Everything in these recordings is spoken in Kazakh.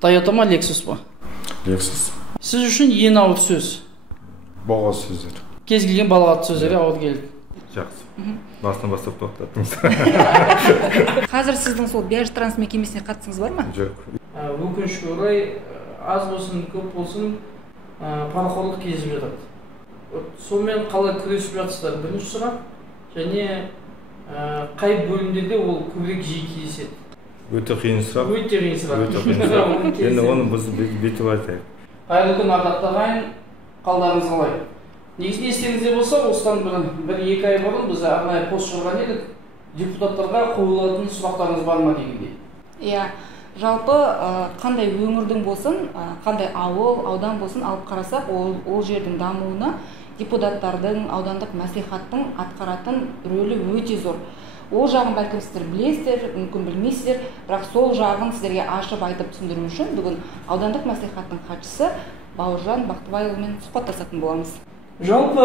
Toyota ма, Lexus па? Lexus. Сіз үшін ең ауыр сөз? Баға сөздер. Кез келген балағат сөздер ауыр келді. Жақсы. Басынан бастап тоқтаттыңыз. Қазір сіздің сол Бежтранс мекемесіне қатысыңыз бар ма? Жоқ. Өкінішке орай, аз болсын, көп болсын, парақорлық кезіп жатады. Сонымен қалай күресіп жатсыздар? Бірінші сұрақ, және қай бөлімдерде ол көбірек жиі кездеседі? Өте қиын сұрақ. Өте қиын сұрақ. Енді оны біз бүйтіп айтайық. Қайырлы күн ардақтаған ағайын, қалдарыңыз қалай? Негізінде естеріңізде болса, осыдан бір-екі ай бұрын біз арнайы пост шығарған едік, депутаттарға қойылатын сұрақтарыңыз бар ма дегендей. Иә, жалпы қандай өңірдің болсын, қандай ауыл, аудан болсын алып қарасақ, ол жердің дамуына депутаттардың, аудандық мәслихаттың атқаратын рөлі өте зор. Ол жағын бәлкім сіздер білесіздер, мүмкін білмейсіздер, бірақ сол жағын сіздерге ашып айтып түсіндіру үшін бүгін аудандық мәслихаттың хатшысы Бауыржан Бақтыбайұлымен сұхбаттасатын боламыз. Жалпы,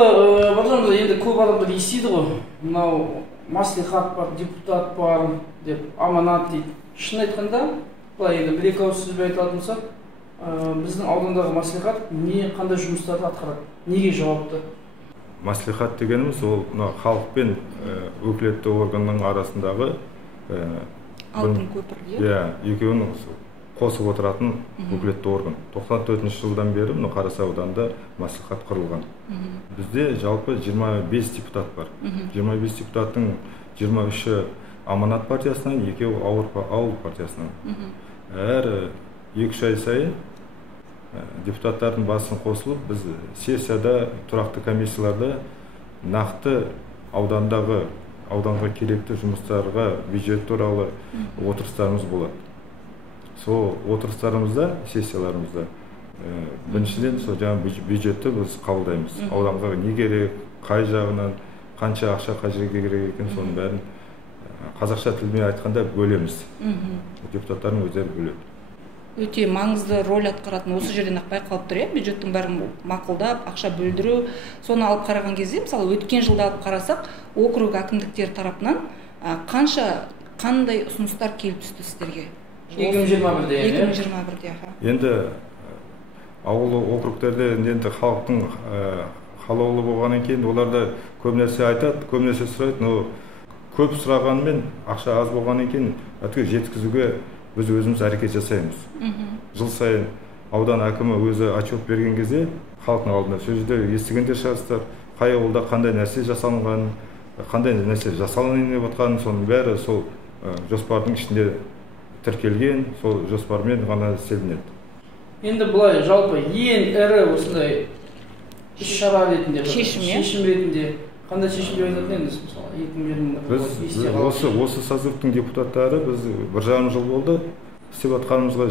Бауыржан, енді көп адамдар естиді ғой, мынау мәслихат бар, депутат бар деп, аманат дейді. Шын айтқанда, былай енді бір-екі ауыз сөзбен айтылатын болсақ, біздің аудандағы мәслихат қандай жұмыстарды атқарады, неге жауапты? Мәслихат дегеніміз ол халық пен өкілетті органның арасындағы алтын көпір, екеуінің қосып отыратын өкілетті орган. 94 жылдан бері Қарасай ауданында мәслихат құрылған. Бізде жалпы 25 депутат бар. 25 депутаттың 23-і Аманат партиясынан, 2-і ауыл партиясынан. Әр 2 ай сайын депутаттардың басын қосылып, біз сессияда, тұрақты комиссияларда нақты ауданға керекті жұмыстарға бюджет туралы отырыстарымыз болады. Сол отырыстарымызда, сессияларымызда біріншіден сол жаңа бюджетті біз қабылдаймыз. Ауданға не керек, қай жағынан, қанша ақша қай жерге керек екен, соның бәрін қазақша тілмен айтқанда бөлеміз. Депутаттардың өздері бөледі. Өте маңызды рөл атқаратын осы жерден ақ байқалып тұр, бюджеттің бәрін мақұлдап, ақша бөлдіру. Соны алып қараған кезде, мысалы, өткен жылда алып қарасақ, округ әкімдіктері тарапынан қандай ұсыныстар келіп түсті сіздерге? 2021-де. 2021-де. Енді ауыл округтерде енді халықтың қалаулы болғаннан кейін оларда көп нәрсе айтады, көп нәрсе сұрайды, но көп сұрағанмен ақша аз болғаннан кейін жеткізуге біз өзіміз әрекет жасаймыз. Жыл сайын аудан әкімі өзі отчет берген кезде халықтың алдында сол жерде естігендер шығарсыздар, қай ауылда қандай нәрсе жасалынғанын, қандай нәрсе жасалынайын деп жатқанын, соның бәрі сол жоспардың ішінде тіркелген, сол жоспармен ғана істелінеді. Енді бұлай жалпы ең ірі осындай іс-шара ретінде, шешім ретінде қандай шешімдер айтатын едіңіз, мысалы, 2020-да? Осы созывтың депутаттары біз 1,5 жыл болды істеп жатқанымызға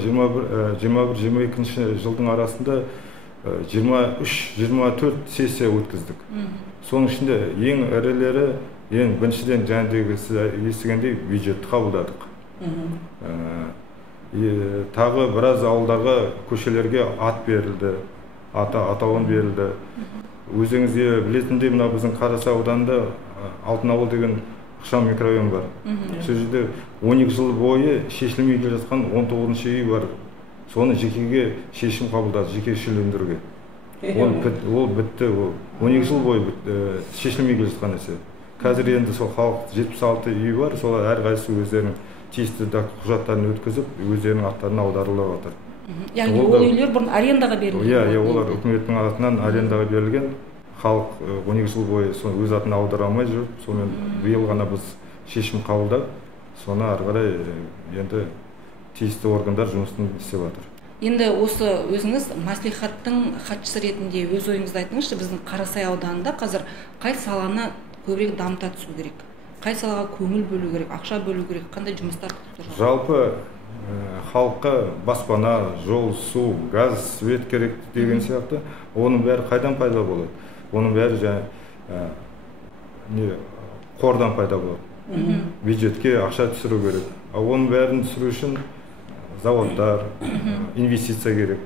21-22 жылдың арасында 23-24 сессия өткіздік. Соның ішінде ең ірілері, ең біріншіден жаңағы естігендей бюджетті қабылдадық. Тағы біраз ауылдарға, көшелерге ат берілді, атауын берілді. Өзіңізде білетіндей, мына біздің Қарасай ауданында Алтын ауыл деген ықшам микрорайон бар. Сол жерде 12 жыл бойы шешілмей келе жатқан 19-шы үй бар. Соны жекеге шешім қабылдады, жеке шешімдендіруге. Ол бітті, 12 жыл бойы шешілмей келе жатқан нәрсе. Қазір енді сол халық 76 үй бар, солар әрқайсысы өздерінің тиісті құжаттарын өткізіп, өздерінің аттарына аударылып жатыр. Яғни ол үйлер бұрын арендаға берілген? Иә, олар үкіметтің атынан арендаға берілген. Халық 12 жыл бойы өз атына аудара алмай жүріп, сонымен биыл ғана біз шешім қабылдап, соны ары қарай енді тиісті органдар жұмысын істеп жатыр. Енді осы өзіңіз мәслихаттың хатшысы ретінде өз ойыңызды айтыңызшы, біздің Қарасай ауданында қазір қай саланы көбірек дамыта түсу керек? Қай салаға көңіл бөлу керек, ақша бөлу керек, қандай жұмыстар тұр? Жалпы халыққа баспана, жол, су, газ, свет керек деген сияқты, оның бәрі қайдан пайда болады? Оның бәрі қордан пайда болады. Бюджетке ақша түсіру керек. Оның бәрін түсіру үшін заводтар, инвестиция керек.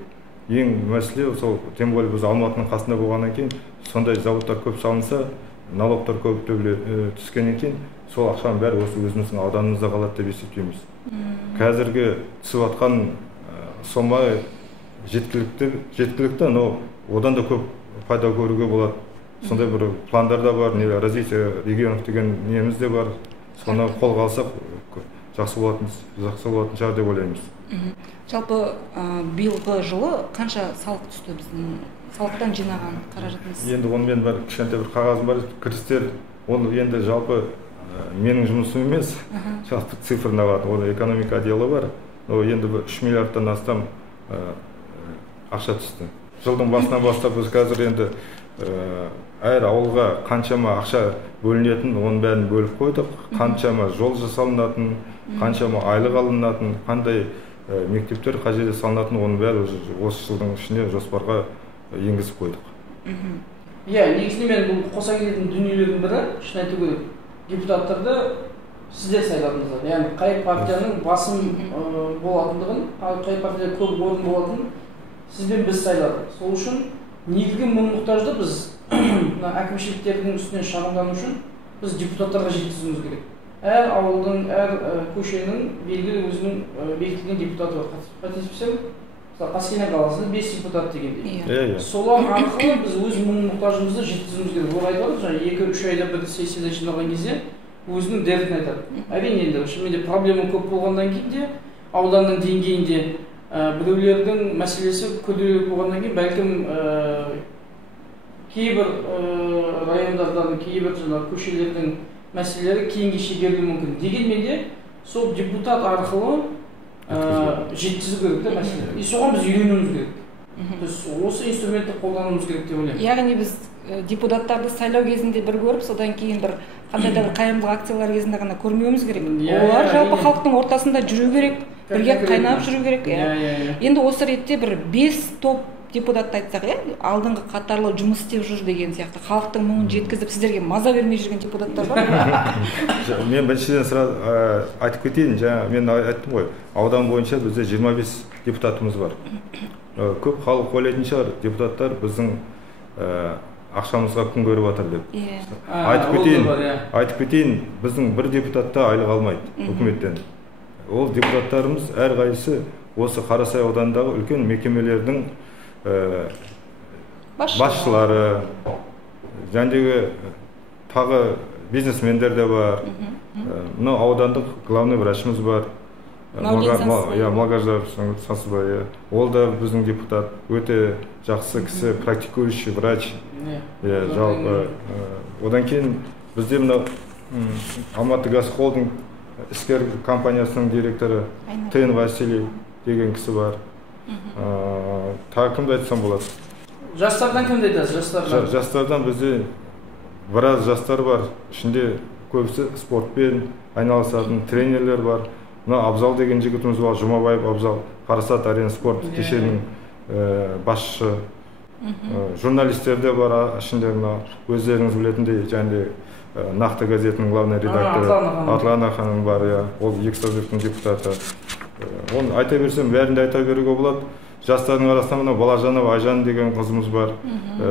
Ең мәселе, тем более біз Алматының қасында болғаннан кейін, сондай заводтар көп салынса, налогтар көп түскеннен кейін, сол ақшаның бәрі осы өзіміздің ауданымызда қалады деп есептейміз. Қазіргі түсіп жатқан сома жеткілікті, но одан да көп пайда көруге болады. Сондай бір пландар да бар, развитие регионов деген неміз де бар. Соны қолға алсақ жақсы болатын шығар деп ойлаймыз. Жалпы биылғы жылы қанша салық түсті біздің салықтан жинаған қаражатымыз? Енді онымен бір кішкентай бір қағазым бар, кірістер. Ол енді жалпы менің жұмысым емес, жалпы цифрына бар. Ол экономика отделы бар. Енді 3 миллиардтан астам ақша түсті. Жылдың басынан бастап біз қазір енді әр ауылға қаншама ақша бөлінетін, оның бәрін бөліп қойдық. Қаншама жол жасалынатын, қаншама айлық алынатын, қандай мектептер қажет салынатын, оның бәрі осы жылдың ішінде жоспарға енгізіп қойдық. Негізінен мен бұл қоса келетін дүниелердің бірі, шын айту керек, депутаттарды сіздер сайладыңыздар. Яғни қай партияның басым болатындығын, қай партияда көп орын болатынын сізбен біз сайладық. Сол үшін негізгі мұң-мұқтажды біз әкімшіліктердің үстінен шағымдану үшін біз депутаттарға жеткізуіміз керек. Әр ауылдың, әр көшенің белгілі өзінің бекітілген депутаты бар. Қателеспесем, Қаскелең қаласында 5 депутат дегендей. Солар арқылы біз өз мұң-мұқтажымызды жеткізуіміз керек. Ол айтады, жаңа 2-3 айда бір сессияда жиналған кезде өзінің дертін айтады. Әрине енді шынымен проблема көп болғаннан кейін де ауданның деңгейінде біреулердің мәселесі күрделі болғаннан кейін бәлкім кейбір райондардан, кейбір көшелердің мәселелері кейінге шегерілуі мүмкін. Дегенмен де сол депутат арқылы жеткізу керек те мәселе. Соған біз үйренуіміз керек. Біз осы инструментті қолдануымыз керек деп ойлаймын. Яғни біз депутаттарды сайлау кезінде бір көріп, содан кейін бір қандай да бір қайырымдылық акциялар кезінде ғана көрмеуіміз керек. Олар жалпы халықтың ортасында жүру керек, бірге қайнап жүру керек. Енді осы ретте бір 5 топ депутатты айтсақ, алдыңғы қатарлы жұмыс істеп жүр деген сияқты халықтың мұңын жеткізіп сіздерге маза бермей жүрген депутаттар бар. Мен біріншіден сразу айтып кетейін, жаңа мен айттым ғой, аудан бойынша бізде 25 депутатымыз бар. Көп халық ойлайтын шығар, депутаттар біздің ақшамызға күн көріп жатыр деп. Айтып кетейін, біздің бір депутатта айлық алмайды үкіметтен. Ол депутаттарымыз әрқайсысы осы Қарасай ауданындағы үлкен мекемелердің басшылары, жәндегі тағы бизнесмендер де бар. Аудандық главный врачымыз бар. Малгаждар Сансызбай. Ол да біздің депутат. Өте жақсы кісі, практикующий врач. Жалпы. Одан кейін бізде мына Алматы газ холдинг іскер компаниясының директоры Тен Василий деген кісі бар. Тағы кімді айтсам болады? Жастардан кімді айтасыз? Жастардан бізде біраз жастар бар. Ішінде көбісі спортпен айналысатын тренерлер бар. Абзал деген жігітіміз бар, Жұмабаев Абзал, Парасат арена спорт кешенінің басшысы. Журналистер де бар, ішінде өздеріңіз білетіндей, және нақты газетінің главный редакторы Атлана ханым бар, ол Ексазовтың депутаты. Оны айта берсем, бәрін де айта беруге болады. Жастардың арасында Балажанова Айжан деген қызымыз бар.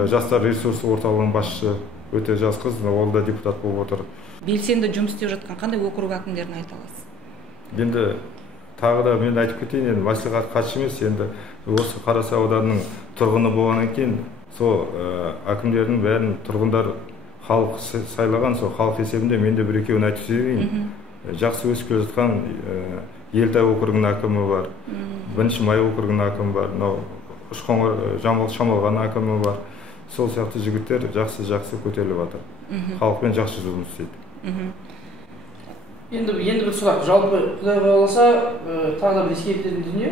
Жастар ресурсы орталығының басшысы, өте жас қыз, ол да депутат болып отыр. Белсенді жұмыс істеп жатқан қандай округ әкімдерін айта аласыз? Енді тағы да мен айтып кетейін, енді мәслихат хатшы емес, енді осы Қарасай ауданының тұрғыны болғаннан кейін, сол әкімдердің бәрін тұрғындар халық сайлаған, сол халық есебінде мен де бір екеуін айтып жіберейін. Жақсы өсіп келе жатқан Елтай округінің әкімі бар, 1 Май округінің әкімі бар, Үшқоңыр Шамалған әкімі бар. Сол сияқты жігіттер жақсы көтеріліп жатыр. Халықпен жақсы жұмыс істейді. Енді бір сұрақ, жалпы Құдай қаласа, тағы да бір ескеретін дүние,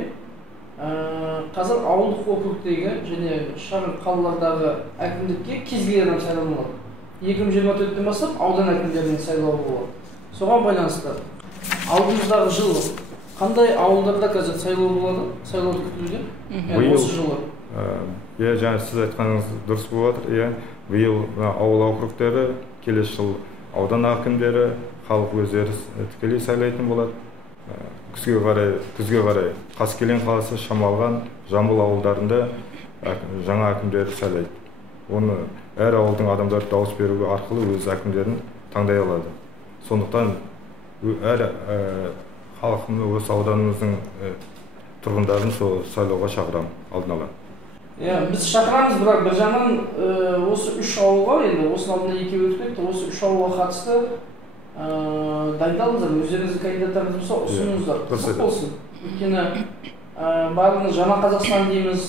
қазір ауылдық округтегі және шағын қалалардағы әкімдікке кез келген адам сайланып алады. 2024-тен бастап аудан әкімдерінің сайлауы болады. Соған байланысты алдымыздағы жыл қандай ауылдарда қазір сайлау болады? Сайлау күтілуде осы жылы. Жаңа сіз айтқаныңыз дұрыс болып жатыр. Биыл ауыл округтері, келесі жыл аудан әкімдері, халық өздері тікелей сайлайтын болады. Күзге қарай Қаскелең қаласы, Шамалған, Жамбыл ауылдарында жаңа әкімдер сайлайды. Оны әр ауылдың адамдары дауыс беруге арқылы өз әкімдерін таңдай алады. Сондықтан әр халқымыз, осы ауданымыздың тұрғындарын сол сайлауға шақырамын алдын ала. Біз шақырамыз, бірақ бір жағынан осы 3 ауылға, енді осының алдында 2 өтіп кетті, осы 3 ауылға қатысты дайындалыңыздар, өздеріңіздің кандидаттарыңыз болса ұсыныңыздар, қызық болсын. Өйткені барлығымыз жаңа Қазақстан дейміз,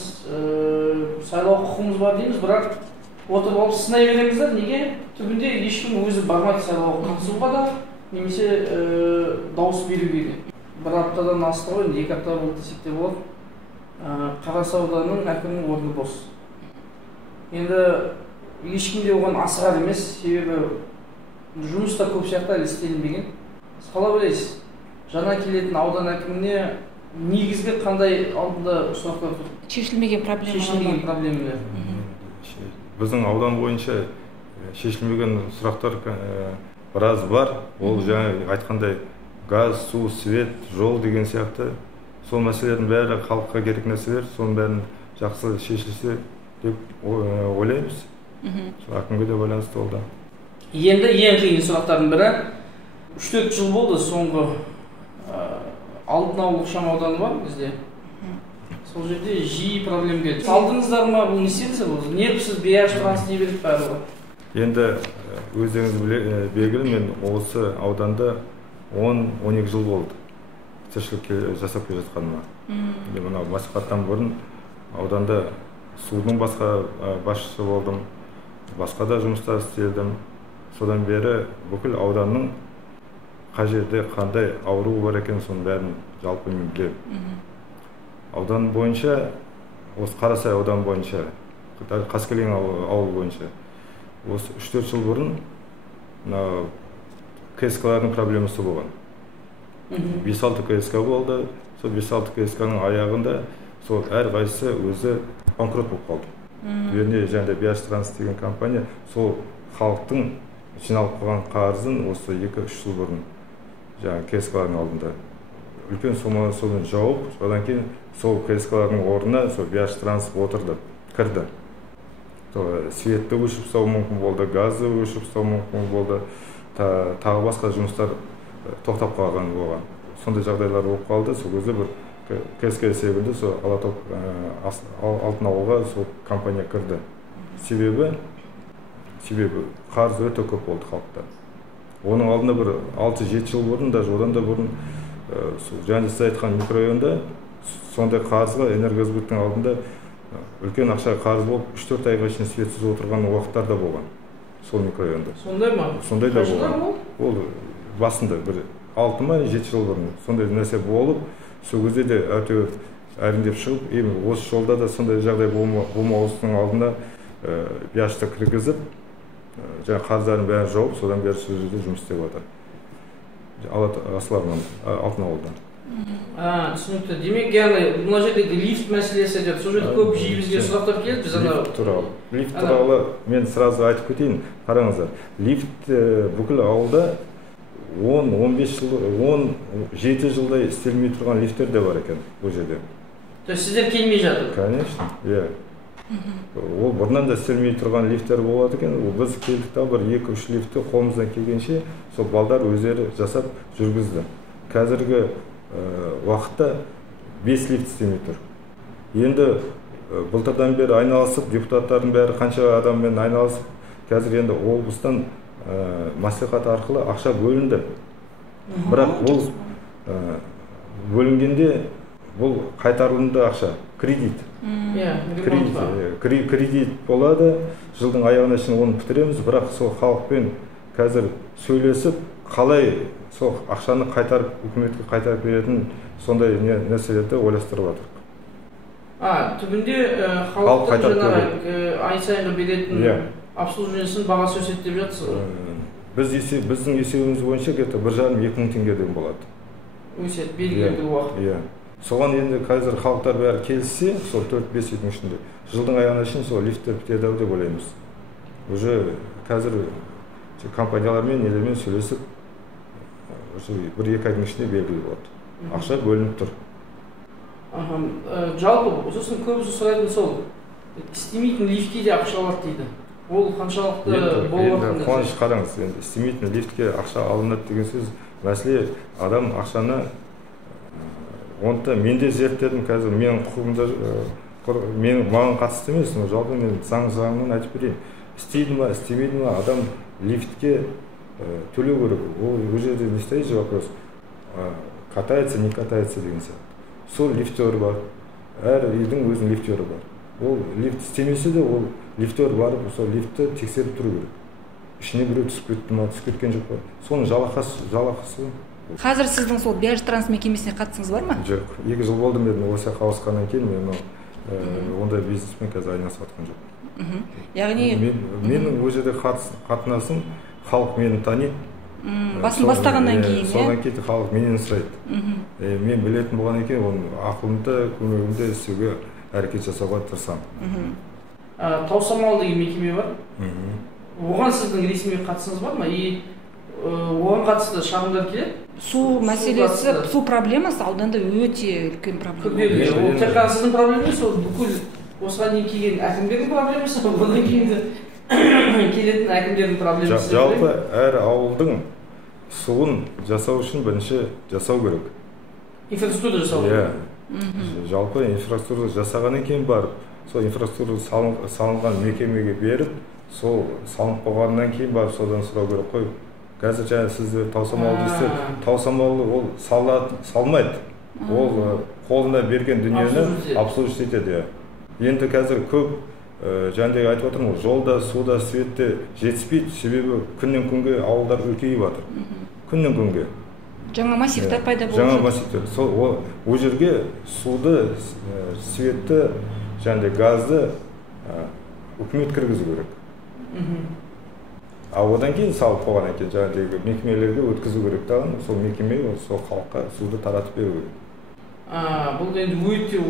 сайлау құқығымыз бар дейміз, бірақ отырып алып сынай береміздер. Неге? Түбінде ешкім өзі бармайды сайлауға қатысуға да, немесе дауыс беруге де. Бір аптадан асты ғой, 2 апта болды десек те болады. Қарасай ауданының әкімінің орны бос. Енді ешкім де оған асығар емес, себебі жұмыс та көп сияқты әлі істелінбеген. Сіз қалай ойлайсыз? Жаңа келетін аудан әкіміне негізгі қандай алдында сұрақтар тұр? Шешілмеген проблемалар. Біздің аудан бойынша шешілмеген сұрақтар біраз бар. Ол жаңа айтқандай газ, су, свет, жол деген сияқты сол мәселелердің бәрі халыққа керек нәрселер, соның бәрін жақсы шешілсе деп ойлаймыз. Әкімге де байланысты ол да. Енді ең қиын сұрақтардың бірі, 3-4 жыл болды соңғы Алтын ауыл ықшам ауданы бар бізде. Сол жерде жиі проблем келді. Алдыңыздар ма, бұл не істедіңіздер болды? Неғып бияш транс не беріп бәрі? Енді өздеріңіз белгілі, мен осы ауданда 10-12 жыл болды тіршілік жасап келе жатқаныма. Мынау мәслихаттан бұрын ауданда судың басқа басшысы болдым, басқа да жұмыстар істедім. Содан бері бүкіл ауданның қай жерде қандай ауру бар екен, соның бәрін жалпы мен білемін. Аудан бойынша, осы Қарасай аудан бойынша, Қаскелең ауыл бойынша, осы 3-4 жыл бұрын КСК-лардың проблемасы болған. 5-6 КСК болды, сол 5-6 КСК-ның аяғында сол әр қайсысы өзі банкрот болып қалды. Верне, жаңағыдай Бияш Транс деген компания сол халықтың жиналып қалған қарызын осы 2-3 жыл бұрын жаңағы КСК-лардың алдында үлкен соманы жауып, содан кейін сол КСК-лардың орнына сол Бияш Транс отырды, кірді. Светті өшіп тастауы мүмкін болды, газды өшіп тастауы мүмкін болды, тағы басқа жұмыстар тоқтап қалған болған. Сондай жағдайлар болып қалды. Сол кезде бір КСК есебінде сол Алтын ауылға сол компания кірді. Себебі қарыз өте көп болды халықта. Оның алдында бір 6-7 жыл бұрын, даже одан да бұрын, жаңа сіз айтқан микрорайонда сондай қарызға энергосбыттың алдында үлкен ақша қарыз болып 3-4 айға шейін светсіз отырған уақыттар да болған сол микрорайонда. Сондай ма? Сондай да болған. Ол басында бір 6-7 жыл бұрын сондай нәрсе болып, сол кезде де әйтеуір әріндеп шығып, осы жолда да сондай жағдай болмауының алдында Бияшты кіргізіп, жаңа қарыздарын бәрін жауып, содан бері сол жерде жұмыс істеп жатыр. Асыларынан, Алтын ауылдан. Түсінікті. Демек, яғни мына жерде лифт мәселесі деп, сол жерде көп жиі бізге сұрақтар келеді. Лифт туралы мен сразу айтып кетейін, қараңыздар. Лифт бүкіл ауылда 17 жылдай істелмей тұрған лифттер де бар екен бұл жерде. То есть сіздер келмей жатыр? Конечно, иә. Ол бұрыннан да істелмей тұрған лифттер болады екен. Біз келдік та бір 2-3 лифтті қолымыздан келгенше сол балдар өздері жасап жүргізді. Қазіргі уақытта 5 лифт істемей тұр. Енді былтырдан бері айналысып, депутаттардың бәрі қанша адаммен айналысып, қазір енді облыстан мәслихат арқылы ақша бөлінді. Бірақ бұл бөлінгенде бұл қайтарылымды ақша, кредит. Кредит болады, жылдың аяғына шейін оны бітіреміз, бірақ сол халықпен қазір сөйлесіп, қалай сол ақшаны қайтарып, үкіметке қайтарып беретін сондай нәрселерді ойластырып жатырмыз. Түбінде халықтың жаңағы ай сайынғы беретін обслуживаниесінің бағасы өседі деп жатсыз ғой? Біздің есебіміз бойынша где-то 1,5-2 мың теңгеден болады. Өседі, белгілі бір уақыт. Соған енді қазір халықтар бәрі келсе, сол 4-5 үйдің ішінде жылдың аяғына шейін сол лифттер бітеді деп ойлаймыз. Уже қазір компаниялармен, нелермен сөйлесіп, уже 1-2 айдың ішінде белгілі болады. Ақша бөлініп тұр. Жалпы, сосын көбісі сұрайтын сол, істемейтін лифтке де ақша алады дейді. Ол қаншалықты болып жатқан? Қуаныш, қараңыз, істемейтін лифтке ақша алынады деген сөз, мәселе адам ақшаны Онда мен де зерттедім, қазір менің құқығымда маған қатысты емес, жалпы мен заңынан айтып берейін. Істейді ма, істемейді ма, адам лифтке төлеу керек. Ол жерде не стоит же вопрос, катается, не катается деген сияқты. Сол лифтер бар, әр үйдің өзінің лифтері бар. Ол лифт істемесе де, ол лифтер барып, сол лифтті тексеріп тұру керек. Ішіне біреу түсіп кетті ма, түсіп кеткен жоқ па. Соның жалақысы. Қазір сіздің сол Биотранс мекемесіне қатысыңыз бар ма? Жоқ, 2 жыл болды мен осы жаққа ауысқаннан кейін мен ондай бизнеспен қазір айналысып жатқан жоқ. Яғни менің ол жерде қатынасым, халық мені таниды. Басын бастағаннан кейін, содан кейін халық менен сұрайды. Мен білетін болғаннан кейін оның ақылымды, көмегімді істеуге әрекет жасауға тырысамын. Таусамал деген мекеме бар. Оған сіздің ресми қатысыңыз бар ма? И оған қатысты шағымдар келеді? Су мәселесі, су проблемасы ауданда өте үлкен проблема. Ол тек қана сіздің проблемаңыз, ол бүкіл осыған дейін келген әкімдердің проблемасы, одан кейін де келетін әкімдердің проблемасы. Жалпы әр ауылдың суын жасау үшін бірінші жасау керек. Инфраструктура жасау керек. Жалпы инфраструктура жасағаннан кейін барып, сол инфраструктура салынған мекемеге беріп, сол салынып болғаннан кейін барып содан сұрау керек қой. Қазір жаңа сіздер таусамал дейсіздер, таусамалы ол салмайды. Ол қолына берген дүниені обслуживать етеді. Енді қазір көп жаңағыдай айтып отырмын, жолда, суда, светте жетіспейді, себебі күннен күнге ауылдар үлкейіп жатыр. Күннен күнге. Жаңа массивтер пайда болып жатыр. Жаңа массивтер. Ол жерге суды, светті, жаңағыдай газды үкімет кіргізу керек. Одан кейін салып қойғаннан кейін жаңағыдай мекемелерге өткізу керек та, сол мекеме сол халыққа суды таратып беру керек. Бұл енді өте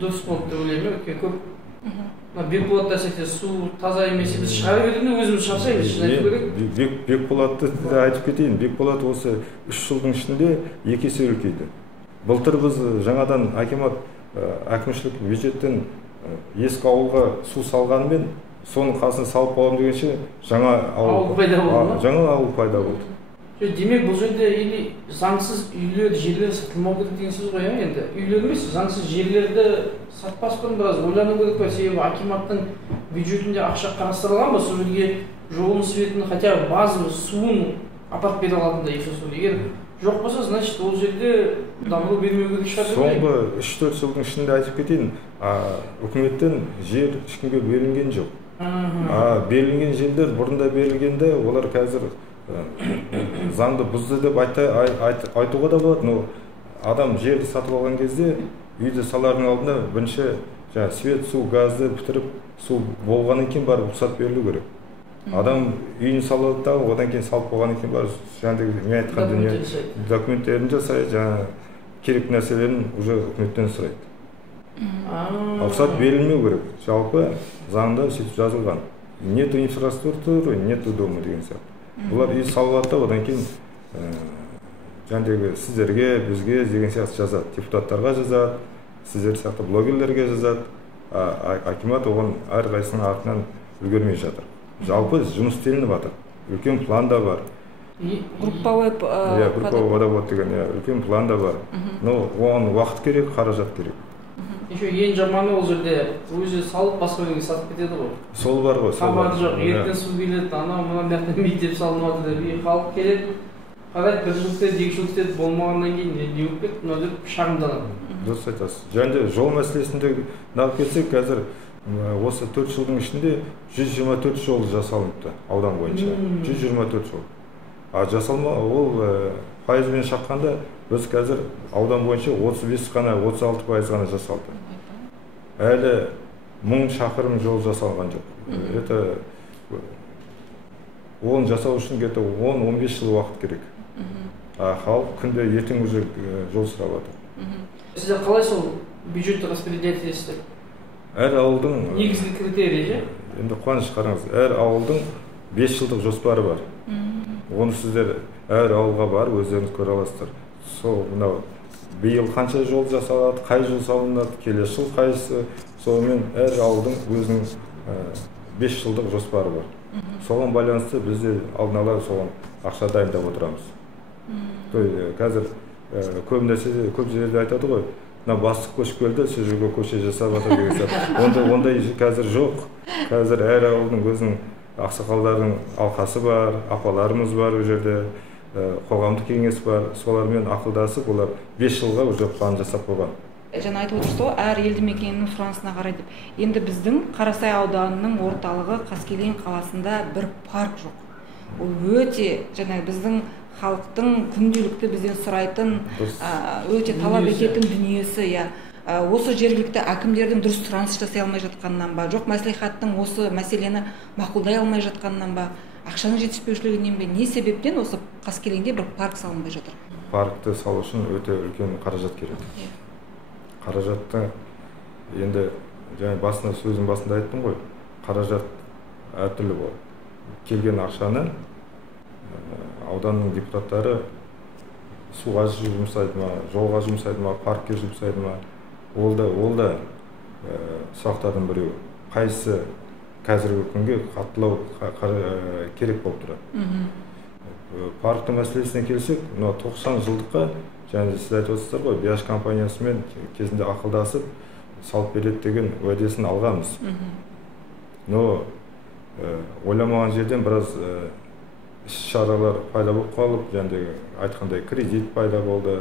дұрыс болды деп ойлаймын, өйткені көп Бекболат десекте су таза емес, біз шығарып бергенде өзіміз шаршаймыз, шын айту керек. Бекболатты да айтып кетейін. Бекболат осы 3 жылдың ішінде 2 есе үлкейді. Былтыр біз жаңадан әкімшілік бюджеттен ескі ауылға су салғанымен соның қасын салып болам дегенше жаңа ауыл пайда болды ма? Жаңа ауыл пайда болды. Демек бұл жерде заңсыз үйлер, жерлер сатылмау керек деген сөз ғой енді. Үйлер емес, заңсыз жерлерді сатпас бұрын біраз ойлану керек па? Себебі акиматтың бюджетінде ақша қарастырылған ба? Сол жерге жолын, светін, хотя базы суын апарып бере алатындай инфраструктура. Егер жоқ болса, значит, ол жерде даму бермеу керек шығар. Соңғы 3-4 жылдың ішінде айтып кетейін, үкіметтен жер ешкімге берілген жоқ. Берілген жерлер бұрында берілгенде, олар қазір заңды бұзды деп айтуға да болады, но адам жерді сатып алған кезде үйді салардың алдында бірінші свет, су, газды бітіріп, су болғаннан кейін барып рұқсат берілу керек. Адам үйін салады да, одан кейін салып болғаннан кейін барып жаңағыдай мен айтқан дүние документтерін жасайды, керек нәрселерін уже үкіметтен сұрайды. Рұқсат берілмеу керек. Жалпы заңда сөйтіп жазылған. Нету инфраструктуры, нету дома деген сияқты. Бұлар үй салып алады, одан кейін жаңағыдай сіздерге, бізге деген сияқты жазады. Депутаттарға жазады, сіздер сияқты блогерлерге жазады. Акимат оған әрқайсының артынан үлгермей жатыр. Жалпы жұмыс істелініп жатыр. Үлкен план да бар. Групповой водовод деген үлкен план да бар. Но оған уақыт керек, қаражат керек. Еще ең жаманы ол жерде өзі салып басқа жерге сатып кетеді ғой. Сол бар ғой. Хабар жоқ, ертең су келеді, анау мына жақта мектеп салынып жатыр деп халық келеді. Қарайды, 1 жыл өтеді, 2 жыл өтеді, болмағаннан кейін не болып кетті, мынау деп шағымданады. Дұрыс айтасыз. Және жол мәселесінде неғып кетсек, қазір осы 4 жылдың ішінде 124 жол жасалыныпты аудан бойынша. 124 жол. Жасалма ол пайызбен шаққанда біз қазір аудан бойынша 35 қана, 36% ғана жасалды. Әлі 1000 шақырым жол жасалған жоқ. Это оны жасау үшін где-то 10-15 жыл уақыт керек. Халық күнде ертең уже жол сұрап жатыр. Сіздер қалай сол бюджетті распределять етесіздер? Әр ауылдың негізгі критерийі, енді қуаныш қараңыз, әр ауылдың 5 жылдық жоспары бар. Оны сіздер әр ауылға бар, өздеріңіз көре аласыздар. Сол мынау биыл қанша жол жасалады, қай жол салынады, келесі жыл қайсы, сонымен әр ауылдың өзінің 5 жылдық жоспары бар. Соған байланысты бізде алдын ала соған ақша дайындап отырамыз. Қазір көп жерлерде айтады ғой, мына бастық көшіп келді, сол жерге көше жасап жатыр деген сияқты. Ондай қазір жоқ. Қазір әр ауылдың өзінің ақсақалдардың алқасы бар, апаларымыз бар, ол жерде қоғамдық кеңес бар. Солармен ақылдасып, олар 5 жылға уже план жасап қойған. Жаңа айтып отырсыз ғой, әр елді мекеннің сұранысына қарай деп. Енді біздің Қарасай ауданының орталығы Қаскелең қаласында бір парк жоқ. Ол өте жаңа біздің халықтың күнделікті бізден сұрайтын, өте талап ететін дүниесі, иә. Осы жергілікті әкімдердің дұрыс сұраныс жасай алмай жатқанынан ба, жоқ мәслихаттың осы мәселені мақұлдай алмай жатқанынан ба, ақшаның жетіспеушілігінен бе, не себептен осы Қаскелеңде бір парк салынбай жатыр? Паркты салу үшін өте үлкен қаражат керек. Қаражатты енді жаңа сөздің басында айттым ғой, қаражат әртүрлі болады. Келген ақшаны ауданның депутаттары суға жұмсайды ма, жолға жұмсайды ма, паркке жұмсайды ма, ол да сұрақтардың біреуі. Қайсы қазіргі күнге қаттылау керек болып тұрады. Парктың мәселесіне келсек, 90 жылдыққа, және сіз айтып отырсыздар ғой, Биаш компаниясымен кезінде ақылдасып салып береді деген уәдесін алғанбыз. Но ойламаған жерден біраз іс-шаралар пайда болып қалып, және айтқандай кредит пайда болды,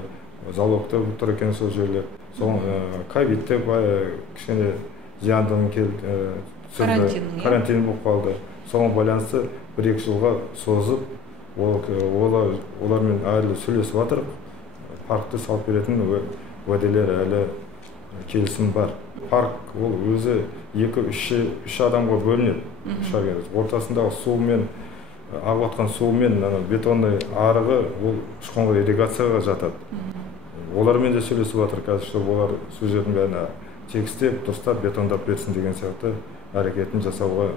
залогта тұр екен сол жерлер. Соң ковидте кішкене зияндығын карантин болып қалды. Соған байланысты 1-2 жылға созып, олармен әлі сөйлесіп жатыр. Паркты салып беретін уәделер әлі келісім бар. Парк ол өзі 2-3 адамға бөлінеді. Ортасындағы суымен, ағып жатқан суымен бетонный арығы ол шұқанға ирригацияға жатады. Олармен де сөйлесіп жатыр қазір, сол олар сол жердің бәрін тегістеп, дұрыстап, бетондап берсін деген сияқты әрекетін жасауға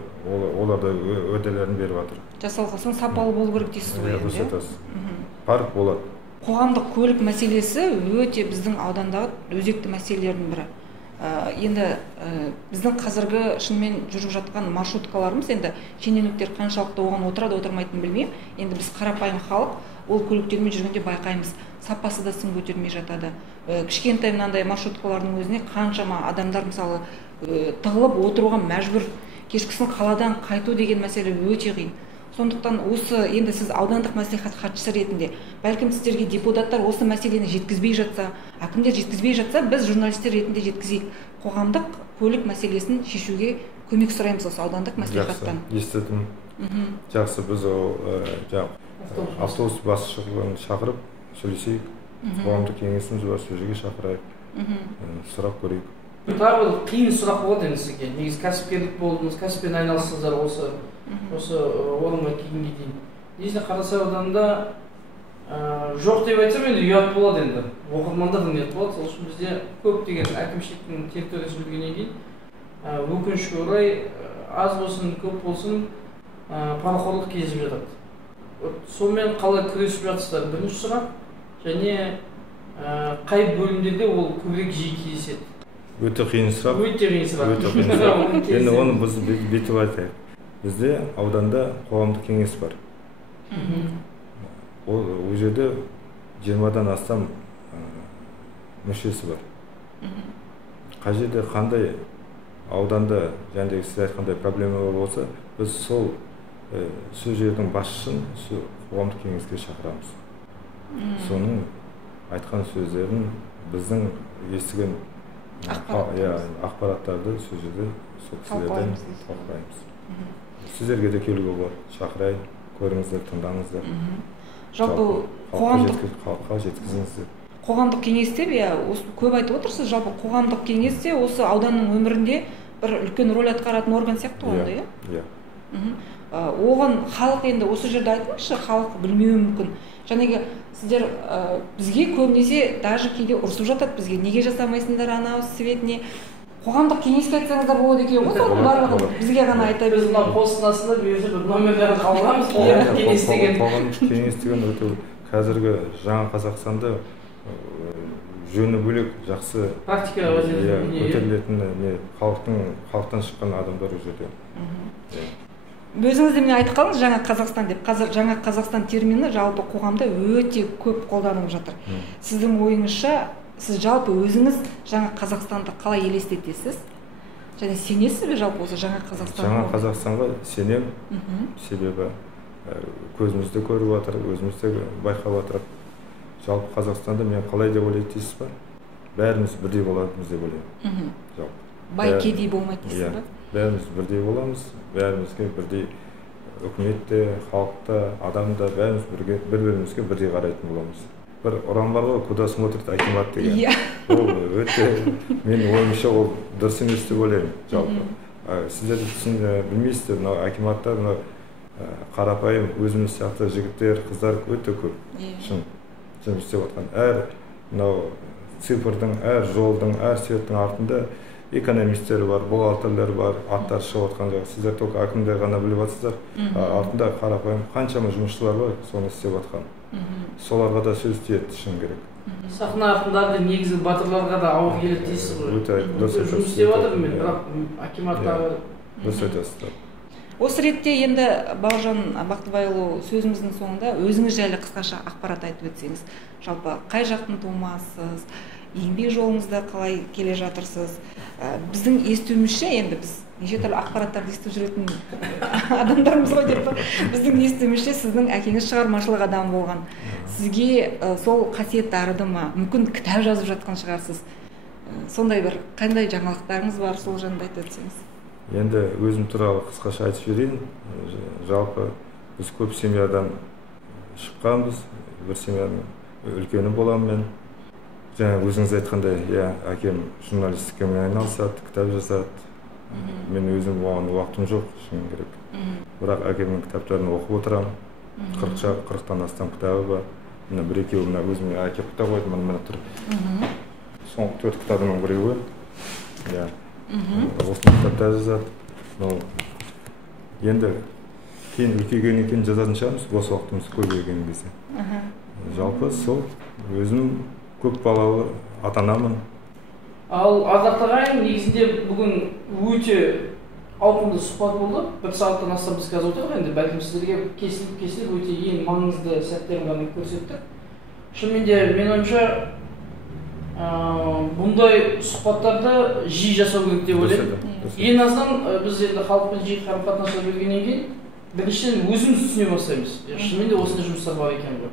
олар да уәделерін беріп жатыр. Жасалғасын сапалы болу керек дейсіз ғой енді. Парк болады. Қоғамдық көлік мәселесі өте біздің аудандағы өзекті мәселелердің бірі. Енді біздің қазіргі шынымен жүріп жатқан маршруткаларымыз, енді шенеуніктер қаншалықты оған отырады отырмайтынын білмеймін. Енді біз қарапайым халық ол көліктермен жүргенде байқаймыз, сапасы да сын көтермей жатады. Кішкентай мынандай маршруткалардың өзіне қаншама адамдар мысалы тығылып отыруға мәжбүр, кешкісін қаладан қайту деген мәселе өте қиын. Сондықтан осы енді сіз аудандық мәслихат хатшысы ретінде, бәлкім сіздерге депутаттар осы мәселені жеткізбей жатса, әкімдер жеткізбей жатса, біз журналистер ретінде жеткізейік. Қоғамдық көлік мәселесін шешуге көмек сұраймыз осы аудандық мәслихаттан. Естідім. Жақсы, біз автобус басшылығын шақырып сөйлесейік. Қоғамдық кеңесіміз бар, сол жерге шақырайық, сұрап көрейік. Тағы бір қиын сұрақ болады енді сізге. Негізі кәсіпкерлік болдыңыз, кәсіппен айналыстыңыздар осы орынға келгенге дейін. Негізі Қарасай ауданында жоқ деп айтсам енді ұят болады енді. Оқырмандардың ұят болады. Сол үшін бізде көптеген әкімшіліктің территориясын білгеннен кейін өкінішке орай аз болсын, көп болсын парақорлық кезіп жатады. Сонымен қалай күресіп жатсыздар? Бірінші сұрақ, және қай бөлімдерде ол көбірек жиі кездеседі? Өте қиын сұрақ. Өте қиын сұрақ. Енді оны біз бүйтіп айтайық. Бізде ауданда қоғамдық кеңес бар. Ол жерде 20-дан астам мүшесі бар. Қай жерде қандай ауданда, және сіз айтқандай проблема болса, біз сол жердің басшысын қоғамдық кеңеске шақырамыз. Соның айтқан сөздерін, біздің естіген ақпараттарды сол жерде сол кісілерден талқылаймыз. Сіздерге де келуге болады, шақырайын, көріңіздер, тыңдаңыздар. Жалпы халыққа жеткізіңіздер. Қоғамдық кеңесте, көп айтып отырсыз, жалпы қоғамдық кеңесте осы ауданның өмірінде бір үлкен рөл атқаратын орган сияқты ғой, иә? Оған халық енді осы жерде айтыңызшы, халық білмеуі мүмкін. Жәнегі сіздер бізге көбінесе даже кейде ұрсып жатады бізге, неге жасамайсыңдар анау светіне. Қоғамдық кеңеске айтсаңыздар болады екен ғой, соның барлығын бізге ғана айта беріңіздер. Біз постың астында бір номерлерін қалдырамыз, қоғамдық кеңес деген. Қоғамдық кеңес деген өте қазіргі жаңа Қазақстанда жөні бөлек, жақсы практикаға көтерілетін халықтан шыққан адамдар ол жерде. өзіңіз де міне айтып қалдыңыз жаңа Қазақстан деп. Қазір жаңа Қазақстан термині жалпы қоғамда өте көп қолданылып жатыр. Сіздің ойыңызша, сіз жалпы өзіңіз жаңа Қазақстанды қалай елестетесіз? Және сенесіз бе жалпы осы жаңа Қазақстан? Жаңа Қазақстанға сенем, себебі көзімізді көріп жатыр, өзімізді байқап жатыр. Жалпы Қазақстанда мен қалай деп ойлайды дейсіз ба? Бәріміз бірдей боламыз деп ойлаймын. Бай кедей болмайды дейсіз ба? Бәріміз бірдей боламыз, бәрімізге бірдей үкіметте, халықта, адамда бәріміз бір-бірімізге бірдей қарайтын боламыз. Бір ұран бар ғой, куда смотрит акимат деген. Ол өте менің ойымша ол дұрыс емес деп ойлаймын жалпы. Сіздер білмейсіздер, мынау акиматтар қарапайым өзіміз сияқты жігіттер, қыздар өте көп. Шын жұмыс істеп жатқан. Әр мынау цифрдың, әр жолдың, әр светтің артында экономисттер бар, бухгалтерлер бар, аттар шығып жатқан жоқ. Сіздер только әкімді ғана біліп жатсыздар. Артында қарапайым қаншама жұмысшылар бар, соны істеп жатқан. Соларға да сөз тиеді шын керек. Сахна артындағы негізгі батырларға да ауыр келеді дейсіз ғой. Жұмыс істеп жатырмын мен, бірақ акиматтағы дұрыс айтасыздар. Осы ретте енді Бауыржан Бақтыбайұлы сөзіміздің соңында өзіңіз жайлы қысқаша ақпарат айтып өтсеңіз, жалпы қай жақтың тумасысыз, еңбек жолыңызда қалай келе жатырсыз? Біздің естуімізше, енді біз неше түрлі ақпараттарды естіп жүретін адамдармыз ғой деп, біздің естуімізше сіздің әкеңіз шығармашылық адам болған. Сізге сол қасиет дарыды ма? Мүмкін кітап жазып жатқан шығарсыз. Сондай бір қандай жаңалықтарыңыз бар, сол жөнінде айтып өтсеңіз. Енді өзім туралы қысқаша айтып жіберейін. Жалпы біз көп семьядан шыққанбыз, бір семьяның үлкені боламын мен. Жаңа өзіңіз айтқандай, әкем журналистикамен айналысады, кітап жазады. Мен өзім оған уақытым жоқ, шын керек. Бірақ әкемнің кітаптарын оқып отырамын. 40-тан астам кітабы бар. Мына бір-екеуі мына өзіме әкеп кітап қойдым, мына тұр. Соңғы 4 кітабының біреуі. Осы кітапта жазады. Енді кейін үлкейгеннен кейін жазатын шығармыз, бос уақытымыз көбейген кезде. Жалпы сол өзім көп балалы ата-анамын. Ал ардақты ағайын, негізінде бүгін өте ауқымды сұхбат болды. 1 сағаттан астам біз қазір отырдық, енді бәлкім сіздерге кесіліп өте ең маңызды сәттерін ғана көрсеттік. Шынымен де мен ойымша бұндай сұхбаттарды жиі жасау керек деп ойлаймын. Ең азынан біз енді халықпен жиі қарым-қатынас жасап жүргеннен кейін біріншіден өзіміз түсіне бастаймыз. Шынымен де осындай жұмыстар бар екен ғой.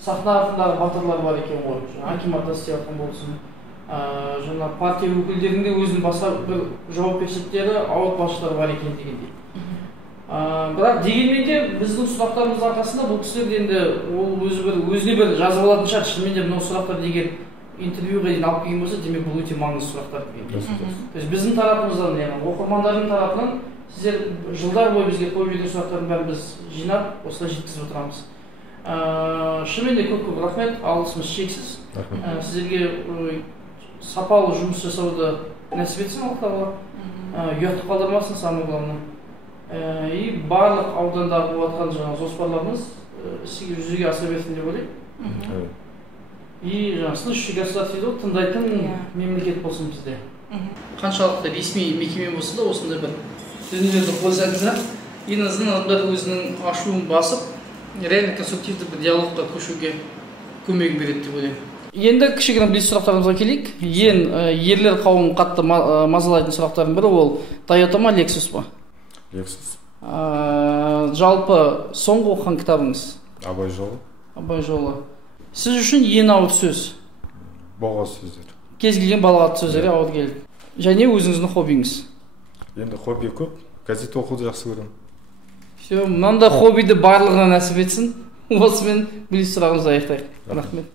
Сахна артындағы батырлар бар екен ғой. Акиматта істеп жатқан болсын. Жаңа партия өкілдерінде өзінің басқа бір жауапкершіліктері, ауыртпашылықтары бар екен дегендей. Бірақ дегенмен де біздің сұрақтарымыз арқасында бұл кісілер енді ол өзіне бір жазып алатын шығар. Шынымен де мынау сұрақтар деген интервьюға дейін алып келген болса, демек бұл өте маңызды сұрақтар деген. То есть біздің тарапымыздан, оқырмандардың тарапынан сіздер жылдар бойы бізге қойып жүрген сұрақтардың бәрін біз жинап, осылай жеткізіп отырамыз. Шынымен де көп рахмет, алғысымыз шексіз. Сіздерге сапалы жұмыс жасауды нәсіп етсін Аллах, ұятты қалдырмасын, самое главное. И барлық аудандағы болатын жаңа жоспарларымыз жүзеге аса берсін деп ойлаймын. И слышащий государство дейді, тыңдайтын мемлекет болсын бізде. Қаншалықты ресми мекеме болса да осындай бір дүниелерді қойсаңыздар, ең азынан адамдар өзінің ашуын басып, реально конструктивті бір диалогқа көшуге көмегін береді деп ойлаймын. Енді кішігірім блиц сұрақтарымызға келейік. Ең ерлер қауымын қатты мазалайтын сұрақтардың бірі ол Toyota ма, Lexus па? Lexus. Жалпы соңғы оқыған кітабыңыз? Абай жолы. Абай жолы. Сіз үшін ең ауыр сөз? Балға сөздер. Кез келген балағат сөздері ауыр келді. Және өзіңіздің хоббиіңіз? Енді хобби көп, газет оқуды жақсы көремін. Мынандай хоббиді барлығына нәсіп етсін. Осымен блиц сұрағымызды аяқтайық. Рахмет.